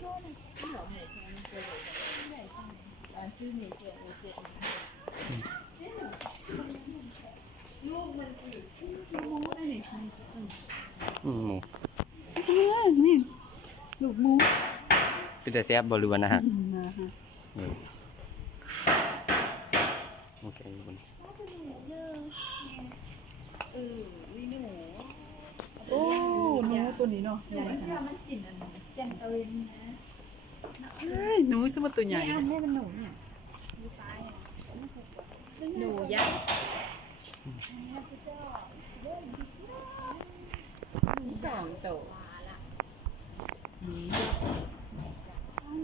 หมูนี่ลูกหมูเป็นแต่แซ่บบริวารนะฮะโอเคคุณโอ้หนูตัวนี้เนาะใหญ่ขนาดหนูสมมติตัวใหญ่ไม่เป็นหนูเนี่ยหนูยักษ์มี2 ตัว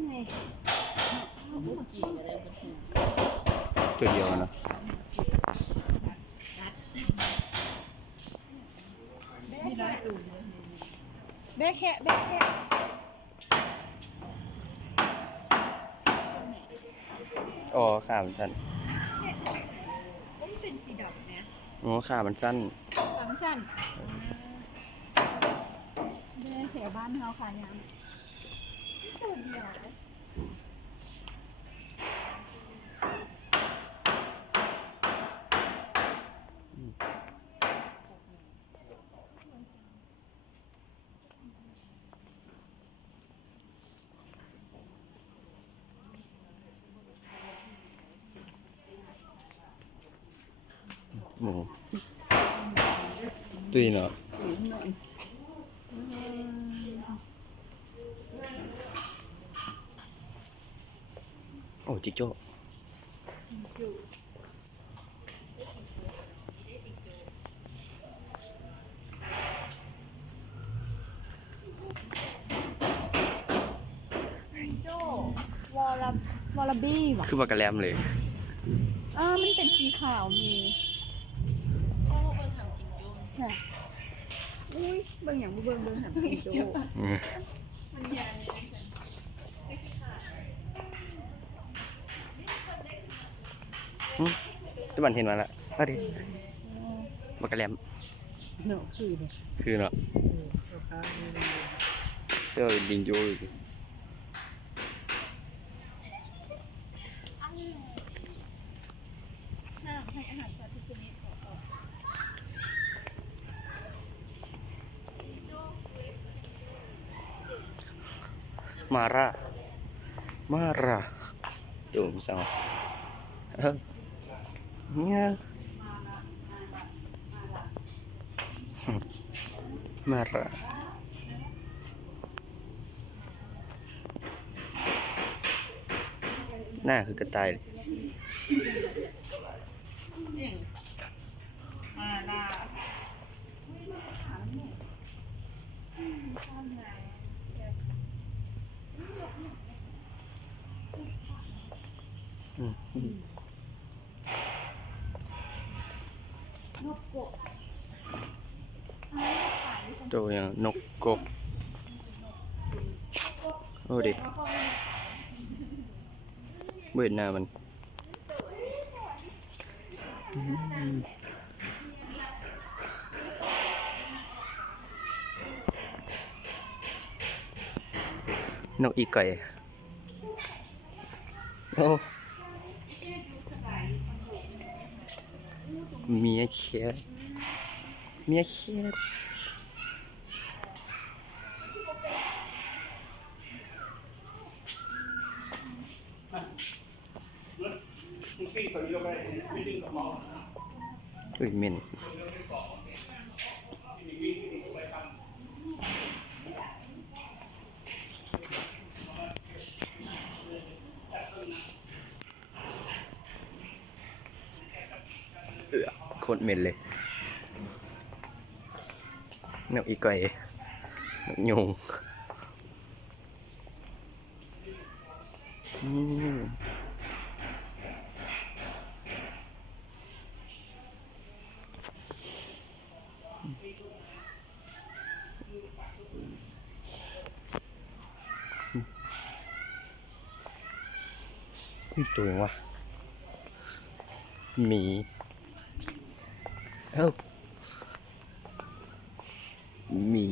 ไงกินอะไรบ้างตัวเดียวนะแม่แค่อ๋อขามันสั้นมันเป็นสีดำนะอ๋อขามันสั้นสั้นแม่แค่บ้านเฮาค่ะยังตัวเดียวหมูตุยเนาะโอ้จิโจ้โจ้วอลลาบี้หรอคือว่ากระแลมเลยมันเป็นสีขาวมีอุ้ยเบิ่งอย่างเบิ่งหันโจ้ที่บ้านเห็นมาแล้วมาดิบักกระแลมเนาะคือเนาะเจ้าดิงโจ้ให้อาหารสัตว์ทุกชนิดมาราอยู่มิสาวเนี่ยมาราหน้าคือกระต่ายเลยตัวอย่างนกกบโอ้ดิเบื่อหน้ามันนกอีไก่โอ้เมียเขียดอุ้ยเหม็นโคตรเหม็นเลยนกอีไก่นกยุงตัวยังวะหมีหมี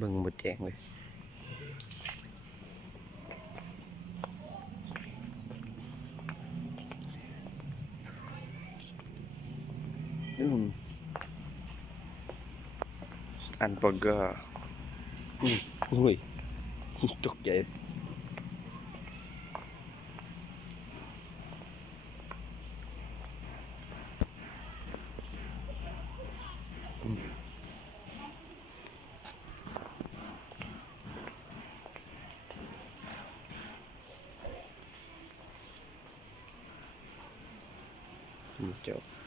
เบิ่งหมดแจงเลยอันปะก็อุ้ยตกใจเจ้า